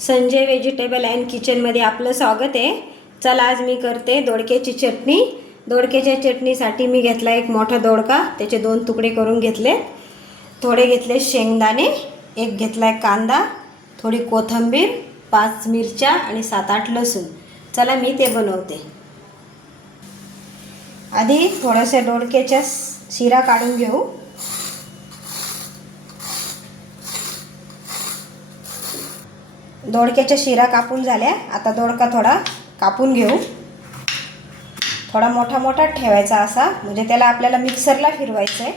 Sanjay vegetable and किचनमध्ये आपलं स्वागत आहे। चला आज मी करते दोडक्याची चटणी। दोडक्याच्या चटणीसाठी मी घेतला एक मोठा दोडका, त्याचे 2 तुकडे करून घेतले। थोडे घेतले शेंगदाणे, एक घेतला कांदा, थोडी कोथिंबीर, 5 मिरच्या आणि 7-8 लसूण। चला मी ते बनवते। आधी थोडासा दोडक्याचा शिरा काढून घेऊ। दोडक्याच्या शिरा कापून झाल्या। आता दोडका थोडा कापून घेऊ। थोडा मोठा मोठा ठेवायचा असा, म्हणजे त्याला आपल्याला मिक्सरला फिरवायचं आहे।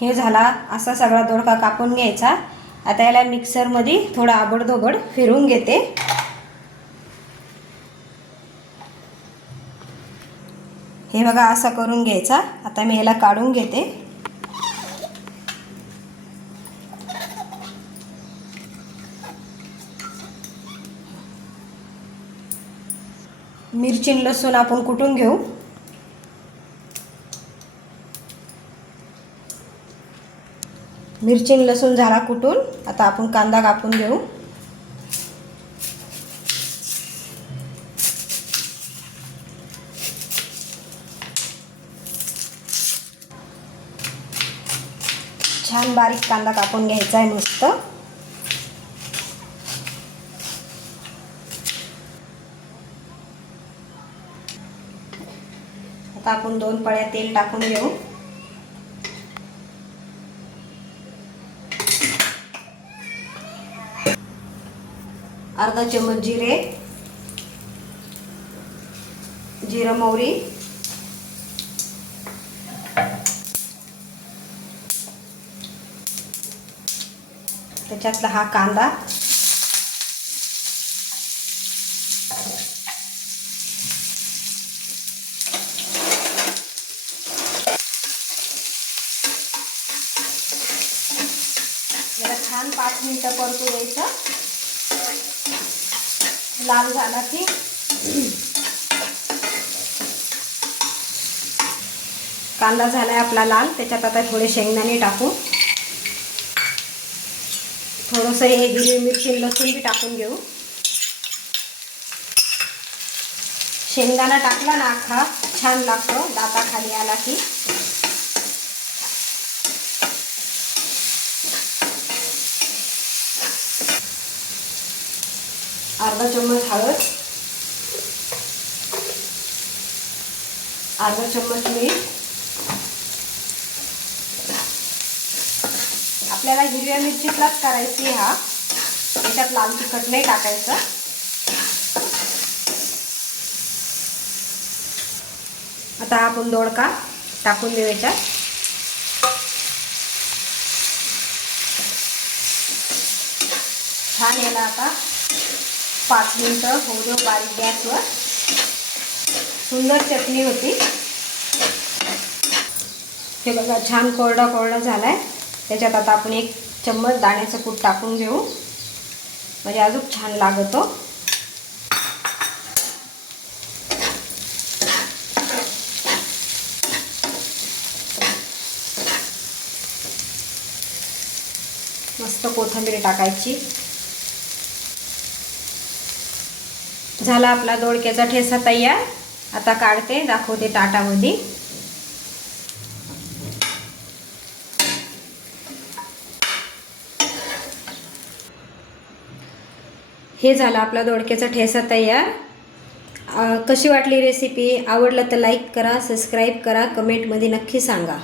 हे झाला असा सगळा दोडका कापून घ्यायचा। आता याला मिक्सरमध्ये थोडा आबडधोबड फिरवून घेते। हे बघा असं करून घ्यायचा। आता मी याला काढून घेते। मिरची लसूण आपण कुटून घेऊ। मिरची लसूण झाला कुटून। आता आपण कांदा कापून घेऊ। छान बारीक कांदा कापून घ्यायचा आहे मस्त। आता आपण 2 पळ्या तेल टाकून घेऊ। अर्धा चमच जिरे, जिरं मोहरी, त्याच्यातला हा कांदा, याला छान 5 मिनिटं परतू द्यायचं। लाल झाला की कांदा झालाय आपला लाल। त्याच्यात आता थोडे शेंगदाणे टाकू। थोडंसं हे हिरवी मिरची लसूण भी टाकून घेऊ। शेंगदाणा टाकला ना अख्खा छान लागतो, दाताखाली आला की। अर्धा चम्मच हळद, अर्धा चम्मच मीठ। आपल्याला हिरव्या मिरचीतलाच करायची हा, याच्यात लाल तिखट नाही टाकायचं। आता आपण दोडका टाकून देऊ याच्यात। छान याला आता 5 मिनिटं होऊ देऊ बारीक गॅसवर। सुंदर चटणी होती। हे बघा छान कोरडा कोरडा झालाय। त्याच्यात आता आपण 1 चम्मच दाण्याचं कूट टाकून घेऊ, म्हणजे अजून छान लागतो। मस्त कोथिंबीर टाकायची। झाला आपला दोडक्याचा ठेचा तयार। आता काढते, दाखवते ताटामध्ये। हे झाला आपला दोडक्याचा ठेचा तयार। कशी वाटली रेसिपी? आवडलं तर लाईक करा, सबस्क्राईब करा, कमेंटमध्ये नक्की सांगा।